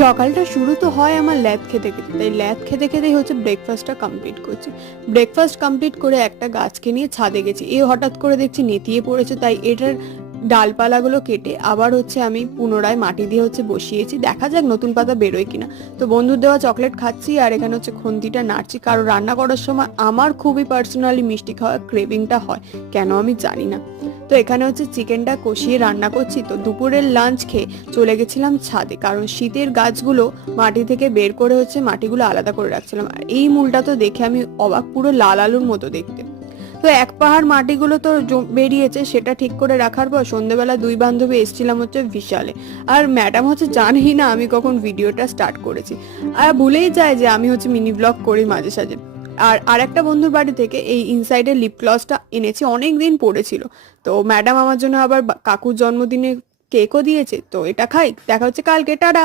সকালটা শুরু তো হয় আমার ল্যাদ খেতে খেতে, তাই ল্যাদ খেতে খেতেই হচ্ছে ব্রেকফাস্টটা কমপ্লিট করছি। ব্রেকফাস্ট কমপ্লিট করে একটা গাছকে নিয়ে ছাদে গেছি, এ হঠাৎ করে দেখছি নেতিয়ে পড়েছে, তাই এটার ডালপালাগুলো কেটে আবার হচ্ছে আমি পুনরায় মাটি দিয়ে হচ্ছে বসিয়েছি, দেখা যাক নতুন পাতা বেরোয় কিনা। তো বন্ধুর দেওয়া চকলেট খাচ্ছি আর এখানে হচ্ছে খুন্তিটা নাড়ছি, কারণ রান্না করার সময় আমার খুবই পার্সোনালি মিষ্টি খাওয়ার ক্রেভিংটা হয়, কেন আমি জানি না। তো এখানে হচ্ছে চিকেনটা কষিয়ে রান্না করছি। তো দুপুরের লাঞ্চ খেয়ে চলে গেছিলাম ছাদে, কারণ শীতের গাছগুলো মাটি থেকে বের করে হচ্ছে মাটিগুলো আলাদা করে রাখছিলাম। আর এই মূলটা তো দেখে আমি অবাক, পুরো লাল আলুর মতো দেখতে। তো এক পাহাড় মাটিগুলো তো বেরিয়েছে, সেটা ঠিক করে রাখার পর সন্ধ্যেবেলা দুই বান্ধবী এসেছিলাম হচ্ছে বিশালে। আর ম্যাডাম হচ্ছে জানেই না আমি কখন ভিডিওটা স্টার্ট করেছি, আর ভুলেই যায় যে আমি হচ্ছে মিনি ব্লগ করি মাঝে সাঝে। আর আরেকটা বন্ধুর বাড়ি থেকে এই ইনসাইডের লিপ গ্লসটা এনেছি, অনেক দিন পড়েছিল। তো ম্যাডাম আমার জন্য আবার কাকুর জন্মদিনে কেকও দিয়েছে, তো এটা খাই। দেখা হচ্ছে কালকে, টাটা।